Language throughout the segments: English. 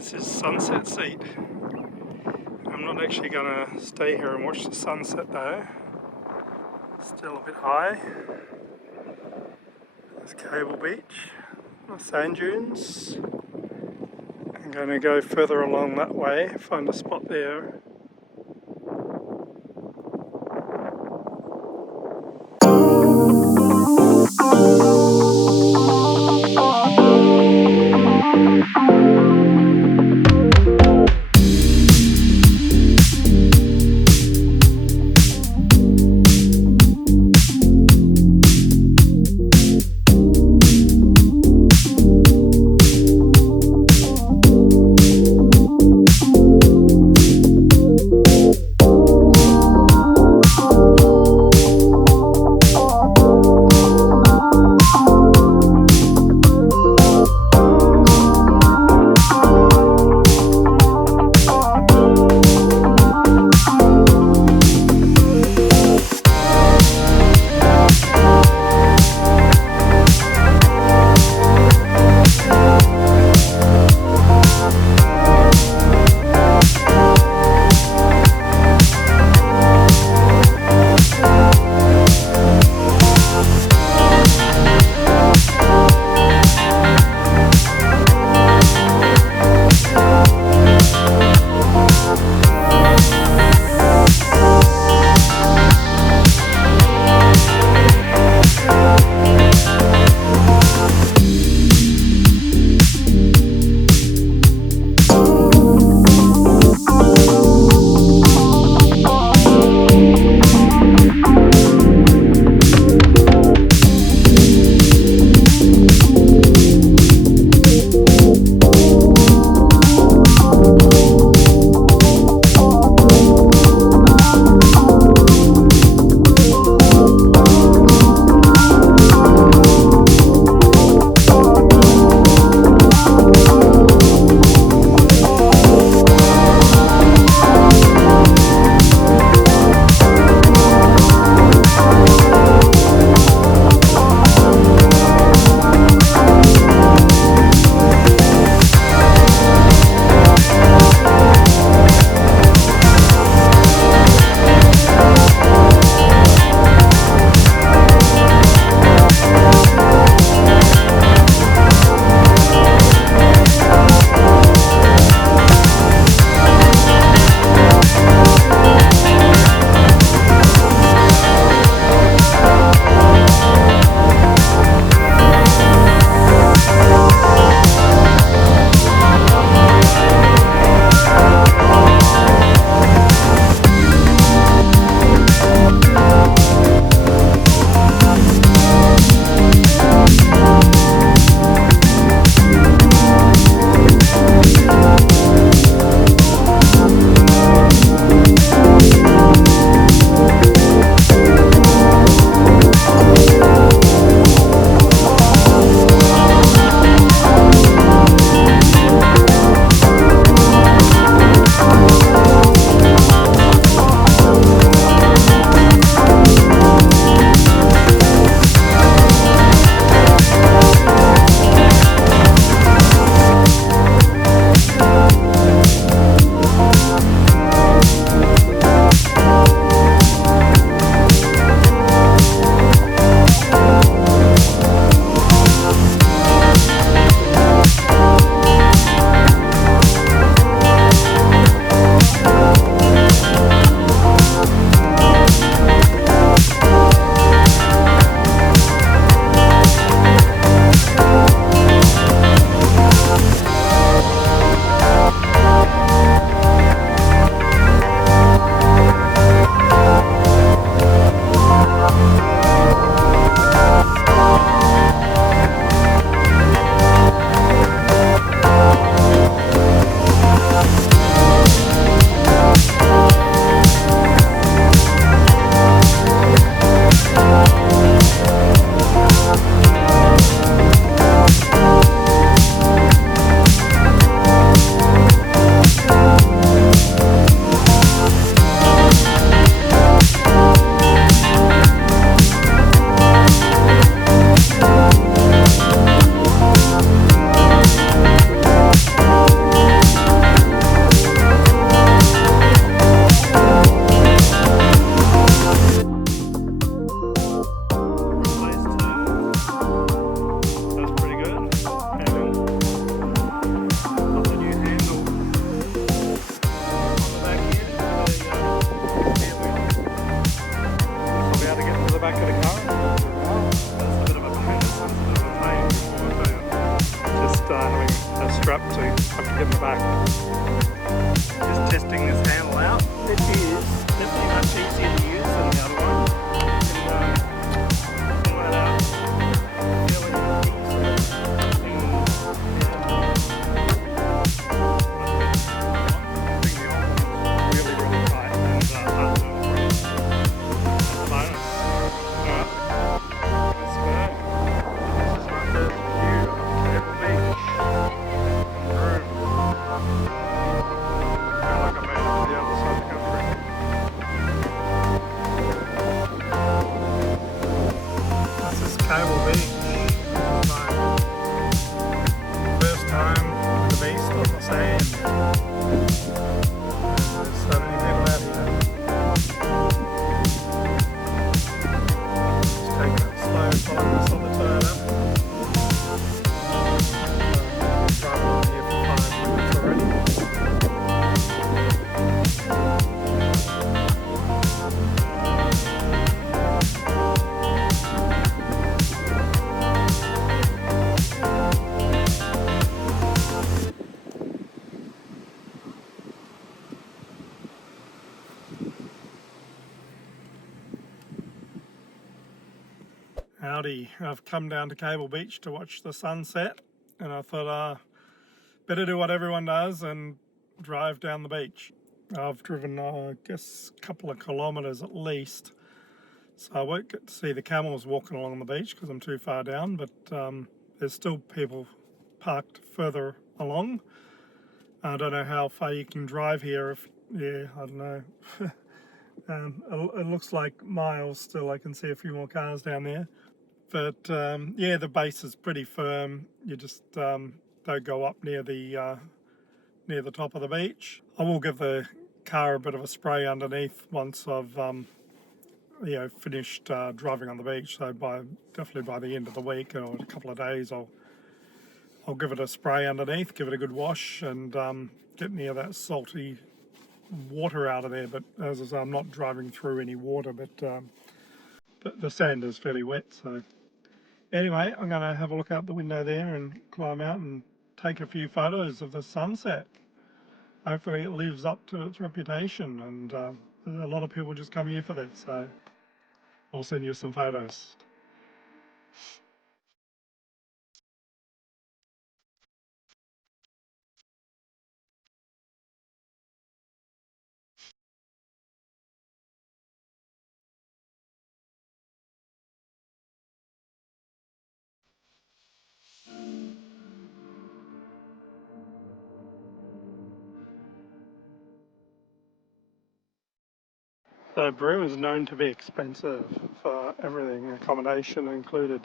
This is Sunset Seat. I'm not actually going to stay here and watch the sunset though. Still a bit high. There's Cable Beach, sand dunes. I'm going to go further along that way, find a spot there. have to get in the back. Just testing this handle out. It is definitely much easier to use than the other one. Pull that out. Really, really tight and hard to work. That's the bonus. Alright, let's go. This is my first view of Cable Beach. Broome. I feel like I made it to the other side of the country. This is Cable Beach. This is my first time on the beach on the sand. There's so many people out here. Just taking it slow, following this on the turn. Driving on here for 5 minutes already. Howdy, I've come down to Cable Beach to watch the sunset, and I thought better do what everyone does and drive down the beach. I've driven I guess a couple of kilometres at least, so I won't get to see the camels walking along the beach because I'm too far down, but there's still people parked further along. I don't know how far you can drive here, I don't know. It looks like miles still. I can see a few more cars down there. But yeah, the base is pretty firm. You just don't go up near the top of the beach. I will give the car a bit of a spray underneath once I've finished driving on the beach. So definitely by the end of the week or a couple of days, I'll give it a spray underneath, give it a good wash, and get any of that salty water out of there. But as I say, I'm not driving through any water, but the sand is fairly wet. So anyway, I'm going to have a look out the window there and climb out and take a few photos of the sunset. Hopefully it lives up to its reputation, and a lot of people just come here for that, so I'll send you some photos. So Broome is known to be expensive for everything, accommodation included.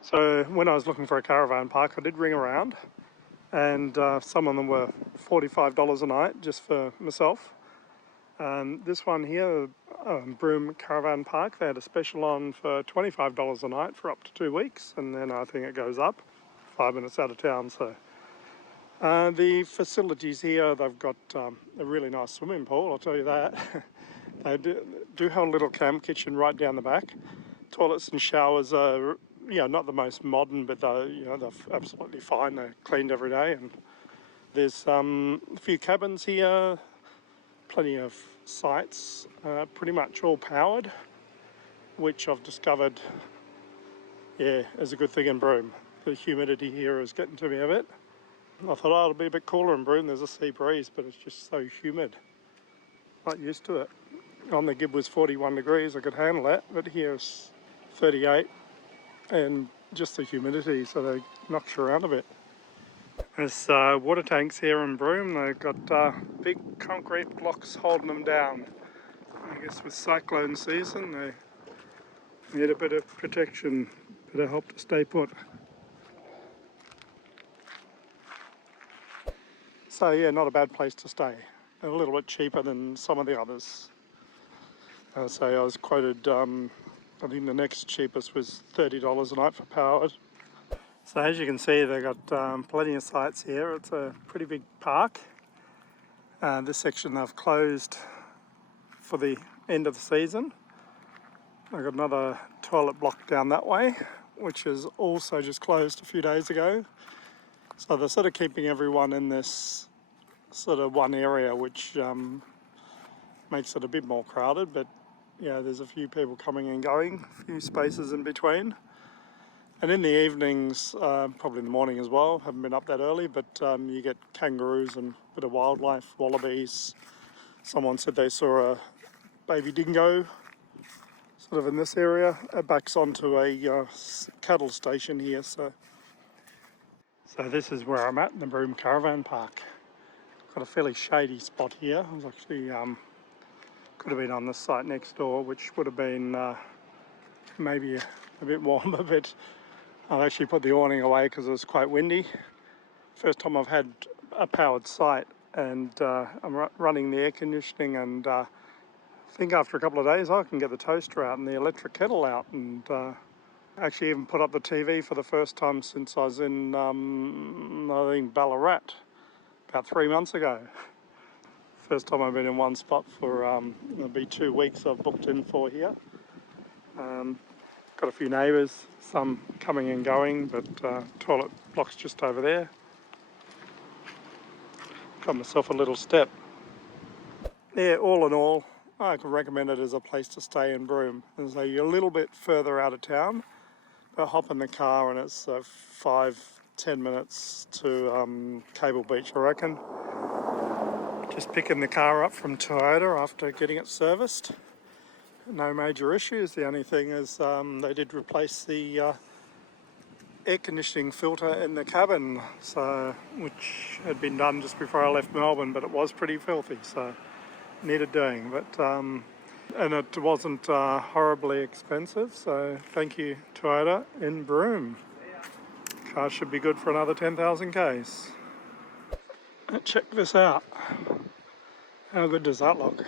So when I was looking for a caravan park, I did ring around, and some of them were $45 a night just for myself. This one here, Broome Caravan Park, they had a special on for $25 a night for up to 2 weeks, and then I think it goes up 5 minutes out of town. So the facilities here, they've got a really nice swimming pool, I'll tell you that. They do have a little camp kitchen right down the back. Toilets and showers are, not the most modern, but they're absolutely fine. They're cleaned every day, and there's a few cabins here, plenty of sites, pretty much all powered, which I've discovered, is a good thing in Broome. The humidity here is getting to me a bit. I thought, it'll be a bit cooler in Broome. There's a sea breeze, but it's just so humid. Not used to it. On the Gib was 41 degrees, I could handle that, but here it's 38, and just the humidity, so they knocks you around a bit. There's water tanks here in Broome. They've got big concrete blocks holding them down. I guess with cyclone season, they need a bit of protection, bit of help to stay put. So yeah, not a bad place to stay. A little bit cheaper than some of the others. I was quoted, I think the next cheapest was $30 a night for powered. So as you can see, they've got plenty of sites here. It's a pretty big park. This section they've closed for the end of the season. I've got another toilet block down that way, which is also just closed a few days ago. So they're sort of keeping everyone in this sort of one area, which makes it a bit more crowded, but yeah, there's a few people coming and going, a few spaces in between. And in the evenings, probably in the morning as well, haven't been up that early, but you get kangaroos and a bit of wildlife, wallabies. Someone said they saw a baby dingo sort of in this area. It backs onto a cattle station here. So this is where I'm at in the Broome Caravan Park. Got a fairly shady spot here. I was actually could have been on the site next door, which would have been maybe a bit warmer, but I've actually put the awning away because it was quite windy. First time I've had a powered site, and I'm running the air conditioning, and I think after a couple of days I can get the toaster out and the electric kettle out, and actually even put up the TV for the first time since I was in I think Ballarat about 3 months ago. First time I've been in one spot for it'll be 2 weeks I've booked in for here. Got a few neighbours, some coming and going, but toilet block's just over there. Got myself a little step. Yeah, all in all, I can recommend it as a place to stay in Broome. And so you're a little bit further out of town, but hop in the car and it's 5-10 minutes to Cable Beach, I reckon. Just picking the car up from Toyota after getting it serviced. No major issues. The only thing is they did replace the air conditioning filter in the cabin, so which had been done just before I left Melbourne, but it was pretty filthy, so needed doing. But and it wasn't horribly expensive, so thank you Toyota in Broome. Car should be good for another 10,000 k's. Check this out. How good does that look?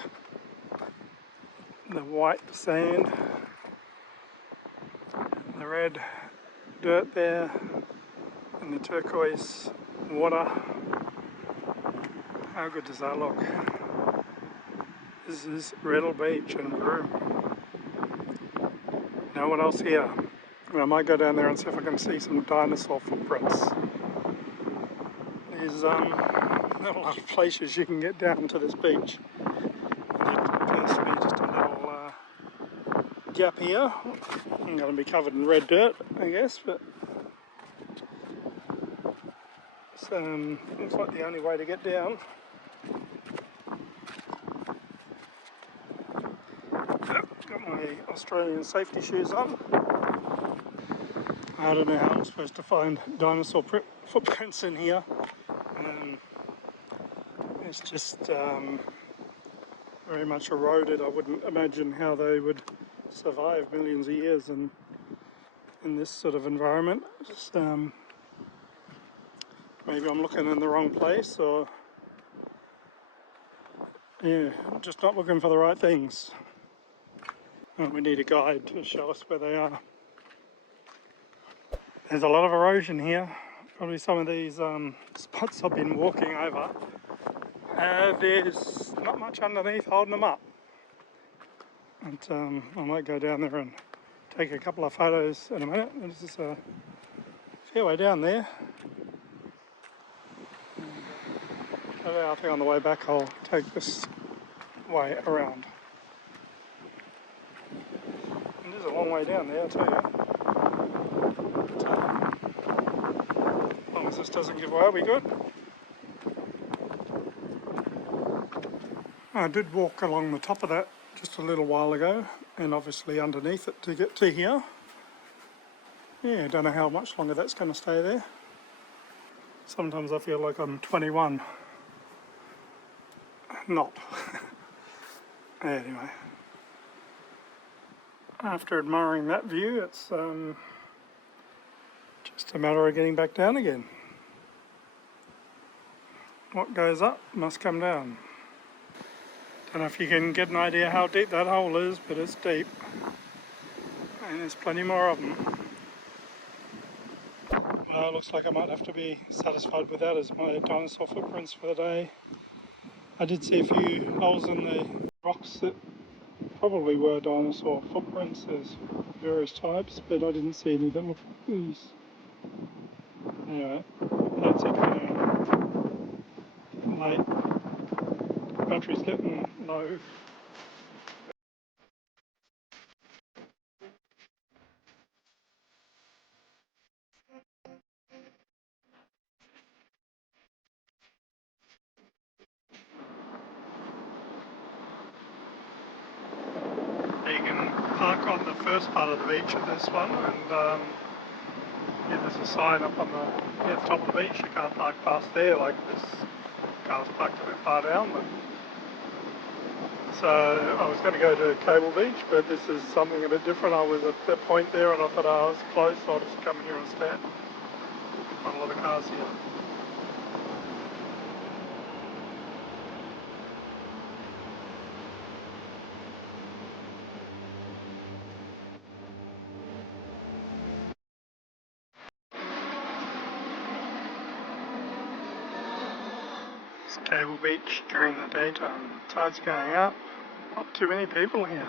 The white sand, the red dirt there, and the turquoise water. How good does that look? This is Redell Beach in Broome. No one else here. And I might go down there and see if I can see some dinosaur footprints. There's not a lot of places you can get down to this beach. There appears to be just a little gap here. I'm going to be covered in red dirt, I guess, but it's, looks like the only way to get down. Got my Australian safety shoes on. I don't know how I'm supposed to find dinosaur footprints in here. It's just very much eroded. I wouldn't imagine how they would survive millions of years in this sort of environment. Just, maybe I'm looking in the wrong place, or yeah, I'm just not looking for the right things. We need a guide to show us where they are. There's a lot of erosion here. Probably some of these spots I've been walking over. There's not much underneath holding them up. And I might go down there and take a couple of photos in a minute. This is a fair way down there. I think on the way back I'll take this way around. And there's a long way down there, I'll tell you. As long as this doesn't give way, I'll be good. I did walk along the top of that just a little while ago, and obviously underneath it to get to here. Yeah, I don't know how much longer that's going to stay there. Sometimes I feel like I'm 21. Not. Anyway. After admiring that view, it's just a matter of getting back down again. What goes up must come down. Don't know if you can get an idea how deep that hole is, but it's deep. And there's plenty more of them. Well, it looks like I might have to be satisfied with that as my dinosaur footprints for the day. I did see a few holes in the rocks that probably were dinosaur footprints. There's various types, but I didn't see any that looked like these. Anyway, That's okay. Late. Battery's getting low. You can park on the first part of the beach at this one, and yeah, there's a sign up on the top of the beach. You can't park past there, like this car's parked a bit far down. So I was going to go to Cable Beach, but this is something a bit different. I was at that point there and I thought I was close, so I'll just come here instead. Not a lot of cars here. It's Cable Beach during the daytime. Tide's going up. Not too many people here.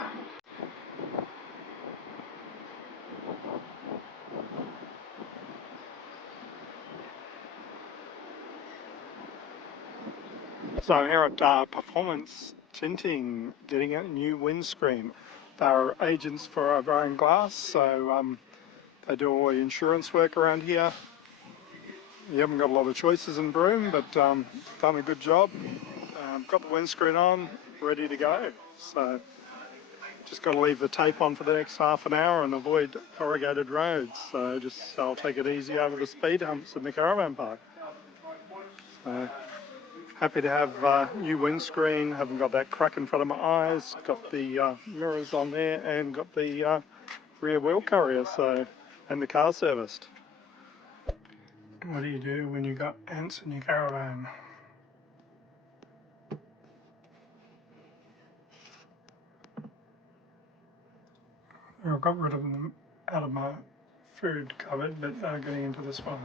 So I'm here at Performance Tinting, getting a new windscreen. They're agents for O'Brien Glass, so they do all the insurance work around here. You haven't got a lot of choices in Broome, but done a good job. Got the windscreen on, ready to go. So just got to leave the tape on for the next half an hour and avoid corrugated roads. So I'll take it easy over the speed humps in the caravan park. So happy to have new windscreen. Haven't got that crack in front of my eyes. Got the mirrors on there and got the rear wheel carrier. And the car serviced. What do you do when you got ants in your caravan? I got rid of them out of my food cupboard, but getting into this one.